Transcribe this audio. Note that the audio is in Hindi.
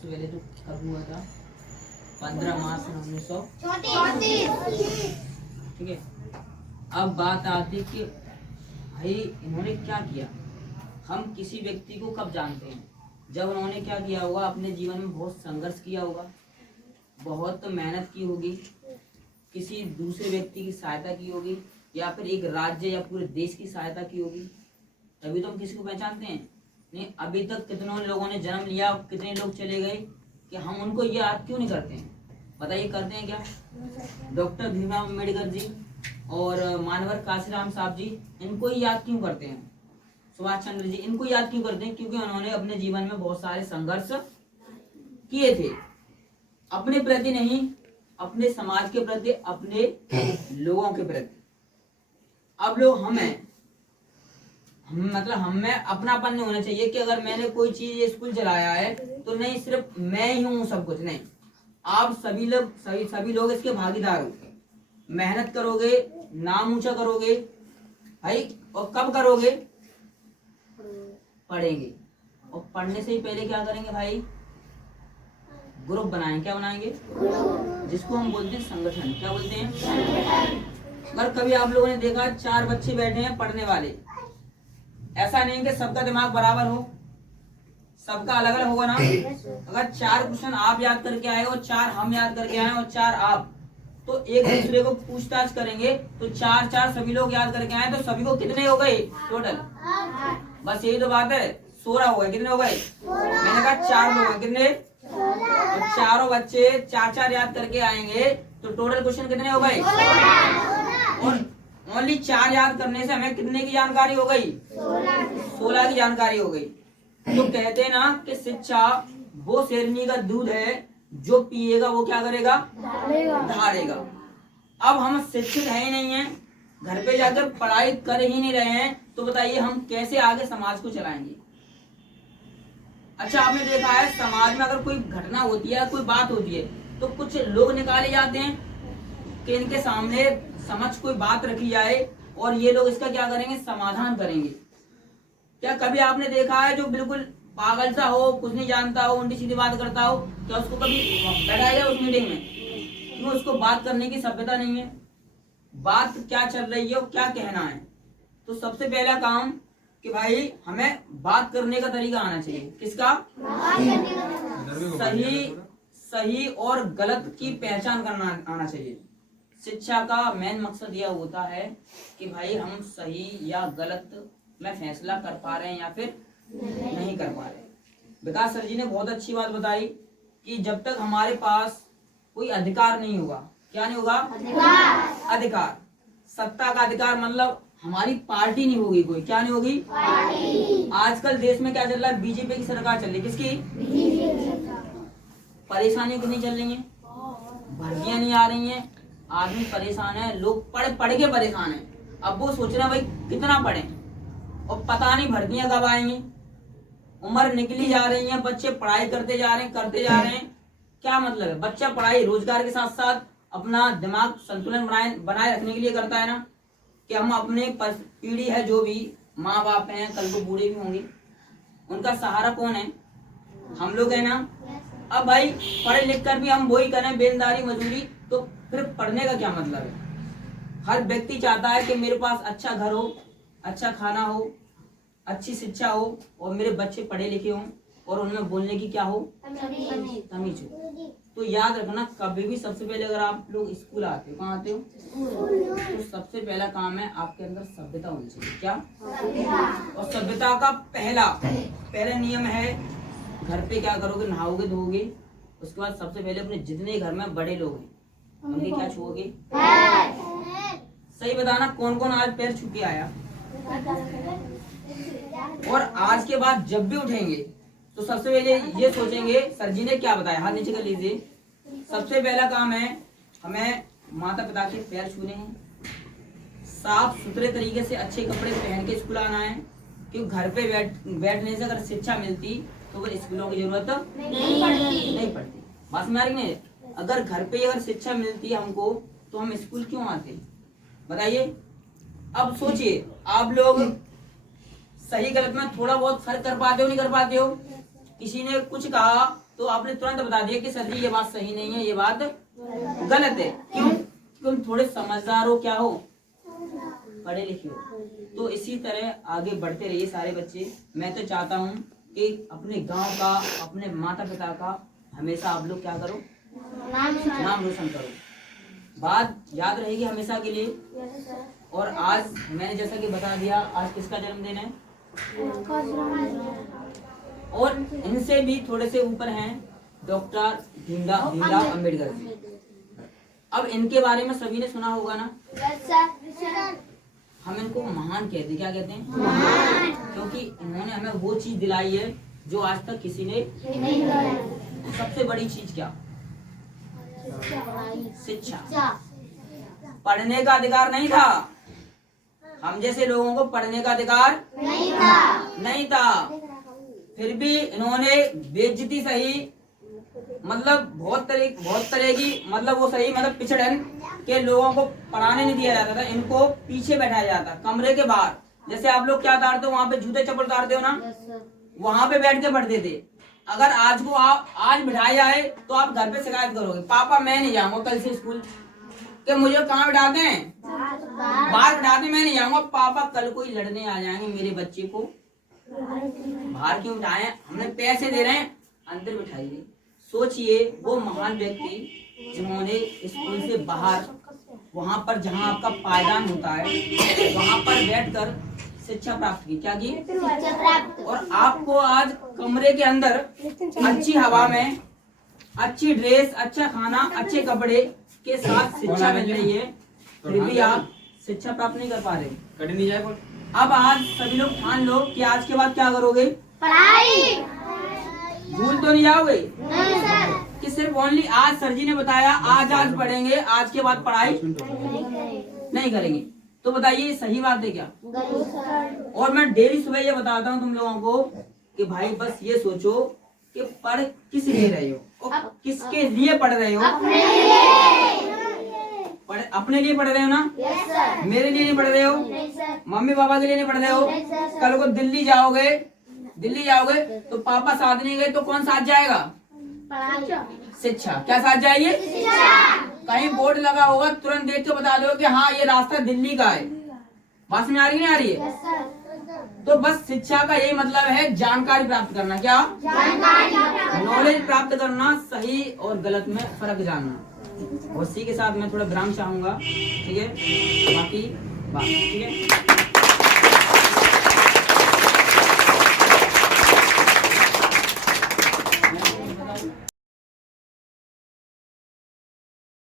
सबसे पहले तो कब हुआ था? 15 मार्च 1934। ठीक है, अब बात आती है कि भाई इन्होंने क्या किया। हम किसी व्यक्ति को कब जानते हैं? जब उन्होंने क्या किया होगा, अपने जीवन में बहुत संघर्ष किया होगा, बहुत मेहनत की होगी, किसी दूसरे व्यक्ति की सहायता की होगी, या फिर एक राज्य या पूरे देश की सहायता की होगी, तभी तो हम किसी को पहचानते हैं। नहीं, अभी तक कितनों लोगों ने जन्म लिया, कितने लोग चले गए, कि हम उनको याद क्यों नहीं करते हैं? बताइए, करते हैं क्या? डॉक्टर भीमराव अम्बेडकर जी और मानवर काशीराम साहब जी, इनको ही याद क्यों करते हैं? सुभाष चंद्र जी, इनको याद क्यों करते हैं? क्योंकि उन्होंने अपने जीवन में बहुत सारे संघर्ष किए थे, अपने प्रति नहीं, अपने समाज के प्रति, अपने लोगों के प्रति। अब लोग मतलब हम में अपनापन नहीं होना चाहिए कि अगर मैंने कोई चीज स्कूल चलाया है तो नहीं सिर्फ मैं ही हूँ सब कुछ, नहीं, आप सभी लोग इसके भागीदार हो। मेहनत करोगे, नाम ऊंचा करोगे भाई, और कब करोगे? पढ़ेंगे, और पढ़ने से ही पहले क्या करेंगे भाई? ग्रुप बनाएंगे। क्या बनाएंगे? जिसको हम बोलते हैं संगठन। क्या बोलते हैं? अगर कभी आप लोगों ने देखा 4 बच्चे बैठे हैं पढ़ने वाले, ऐसा नहीं कि सबका दिमाग बराबर हो, सबका अलग अलग होगा ना। अगर 4 क्वेश्चन आप याद करके आए और 4 हम याद करके आए और 4 आप, तो एक दूसरे को पूछताछ करेंगे तो 4 सभी लोग याद करके आए तो सभी को कितने हो गए टोटल? बस यही तो बात है, 16 हो गए। कितने हो गए? मैंने कहा 4 लोग हैं। कितने? और चारों बच्चे 4 याद करके आएंगे तो टोटल क्वेश्चन कितने हो गए? और ओनली 4 याद करने से हमें कितने की जानकारी हो गई? 16 की जानकारी हो गई। तो कहते हैं ना कि शिक्षा वो शेरनी का दूध है, जो पिएगा वो क्या करेगा? धारेगा। अब हम शिक्षित है ही नहीं है, घर पे जाकर पढ़ाई कर ही नहीं रहे हैं, तो बताइए हम कैसे आगे समाज को चलाएंगे? अच्छा, आपने देखा है समाज में अगर कोई घटना होती है, कोई बात होती है, तो कुछ लोग निकाले जाते हैं कि इनके सामने समझ कोई बात रखी जाए और ये लोग इसका क्या करेंगे? समाधान करेंगे। क्या कभी आपने देखा है जो बिल्कुल पागल सा हो, कुछ नहीं जानता हो, उल्टी सीधी बात करता हो, क्या उसको कभी बैठाया जाए उस मीटिंग में? क्यों? उसको बात करने की सभ्यता नहीं है, बात क्या चल रही है और क्या कहना है। तो सबसे पहला काम कि भाई हमें बात करने का तरीका आना चाहिए। किसका? सही और गलत की पहचान करना आना चाहिए। शिक्षा का मेन मकसद यह होता है कि भाई हम सही या गलत में फैसला कर पा रहे हैं या फिर नहीं कर पा रहे। विकास सर जी ने बहुत अच्छी बात बताई कि जब तक हमारे पास कोई अधिकार नहीं होगा, क्या नहीं होगा? अधिकार, सत्ता का अधिकार, मतलब हमारी पार्टी नहीं होगी कोई। क्या नहीं होगी? पार्टी। आजकल देश में क्या चल रहा है? बीजेपी की सरकार चल रही है। किसकी? परेशानी कितनी चल रही है? भर्तियां नहीं आ रही हैं, आदमी परेशान है, लोग पढ़ के परेशान है। अब वो सोच रहे हैं भाई कितना पढ़े, और पता नहीं भर्तियां कब आएंगी। उम्र निकली जा रही है, बच्चे पढ़ाई करते जा रहे हैं। क्या मतलब है? बच्चा पढ़ाई रोजगार के साथ साथ अपना दिमाग संतुलन बनाए रखने के लिए करता है ना, कि हम अपने पीढ़ी है, जो भी माँ बाप हैं, कल को बूढ़े भी होंगे, उनका सहारा कौन है? हम लोग है ना। अब भाई पढ़े लिख कर भी हम वही करें, बेलदारी मजदूरी, तो फिर पढ़ने का क्या मतलब है? हर व्यक्ति चाहता है कि मेरे पास अच्छा घर हो, अच्छा खाना हो, अच्छी शिक्षा हो, और मेरे बच्चे पढ़े लिखे हों, और उनमें बोलने की क्या हो? तमीज हो। तो याद रखना, कभी भी सबसे पहले अगर आप लोग स्कूल आते हो, कहाँ आते हो? तो सबसे पहला काम है आपके अंदर सभ्यता होनी चाहिए। क्या? और सभ्यता का पहला नियम है, घर पे क्या करोगे? नहाओगे धोओगे, उसके बाद सबसे पहले अपने जितने घर में बड़े लोग हैं उनके क्या छुओगे? सही बताना, कौन कौन आज पैर छू के आया? और आज के बाद जब भी उठेंगे तो सबसे पहले ये सोचेंगे, सर जी ने क्या बताया? हाथ नीचे कर लीजिए। सबसे पहला काम है हमें माता पिता के पैर छूने हैं, साफ सुथरे तरीके से अच्छे कपड़े पहन के स्कूल आना है, क्योंकि घर पे बैठने से अगर शिक्षा मिलती तो फिर स्कूलों की जरूरत नहीं पड़ती। बात में आ रही नहीं? अगर घर पे अगर शिक्षा मिलती हमको तो हम स्कूल क्यों आते? बताइए। अब सोचिए, आप लोग सही गलत में थोड़ा बहुत फर्क कर पाते हो, नहीं कर पाते हो? किसी ने कुछ कहा तो आपने तुरंत बता दिया कि सर जी ये बात सही नहीं है, ये बात गलत है। क्यों? तुम थोड़े समझदार हो, क्या हो, पढ़े लिखे हो। तो इसी तरह आगे बढ़ते रहिए सारे बच्चे। मैं तो चाहता हूँ कि अपने गांव का, अपने माता पिता का हमेशा आप लोग क्या करो, नाम रोशन करो। बात याद रहेगी हमेशा के लिए। और आज मैंने जैसा कि बता दिया, आज किसका जन्मदिन है, और इनसे भी थोड़े से ऊपर हैं डॉक्टर भीमराव अम्बेडकर जी। अब इनके बारे में सभी ने सुना होगा ना। हम इनको महान कहते हैं, क्या कहते हैं, महान, क्योंकि इन्होंने हमें वो चीज दिलाई है जो आज तक किसी ने नहीं दिलाई। सबसे बड़ी चीज क्या, शिक्षा। पढ़ने का अधिकार नहीं था, हम जैसे लोगों को पढ़ने का अधिकार नहीं था। फिर भी इन्होंने बेइज्जती सही, मतलब बहुत तरह की, मतलब वो सही, मतलब पिछड़न के लोगों को पढ़ाने नहीं दिया जाता था। इनको पीछे बैठाया जाता, कमरे के बाहर। जैसे आप लोग क्या उतारते हो, वहाँ पे जूते चप्पल उतारते हो ना, वहाँ पे बैठ के पढ़ते थे। अगर आज को आज बिठाया जाए तो आप घर पे शिकायत करोगे, पापा मैं नहीं जाऊंगा कल से स्कूल, कि मुझे कहाँ बिठाते हैं, बाहर बिठाते, मैं नहीं जाऊंगा। पापा कल कोई लड़ने आ जाएंगे, मेरे बच्चे को बाहर क्यों बिठाए, हमने पैसे दे रहे हैं, अंदर बिठाइए। सोचिए वो महान व्यक्ति जिन्होंने स्कूल से बाहर, वहां पर जहां आपका पायदान होता है, वहां पर बैठकर शिक्षा प्राप्त की। क्या की? शिक्षा प्राप्त। और आपको आज कमरे के अंदर अच्छी हवा में, अच्छी ड्रेस, अच्छा खाना, अच्छे कपड़े के साथ शिक्षा मिल रही है, फिर भी आप शिक्षा प्राप्त नहीं कर पा रहे। कट नहीं जाए। अब आज सभी लोग ठान लो कि आज के बाद क्या करोगे, पढ़ाई। भूल तो नहीं जाओगे? नहीं सर। कि सिर्फ ओनली आज सर जी ने बताया आज पढ़ेंगे, आज के बाद पढ़ाई नहीं करेंगे। तो बताइए सही बात है क्या? और मैं डेली सुबह ये बताता हूँ तुम लोगों को कि भाई बस ये सोचो कि पढ़ किस लिए रहे हो और किसके लिए पढ़ रहे हो। अपने लिए पढ़ रहे हो ना? मेरे लिए नहीं पढ़ रहे हो, मम्मी पापा के लिए नहीं पढ़ रहे हो। कल को दिल्ली जाओगे तो पापा साथ नहीं गए तो कौन साथ जाएगा? शिक्षा। क्या साथ जाएगी? कहीं बोर्ड लगा होगा तुरंत देख के बता दो कि हाँ ये रास्ता दिल्ली का है। बस में आ रही नहीं आ रही है? तो बस शिक्षा का यही मतलब है जानकारी प्राप्त करना। क्या? नॉलेज प्राप्त करना, सही और गलत में फर्क जानना। उसी के साथ मैं थोड़ा विराम चाहूंगा, ठीक है, बाकी बात, ठीक है।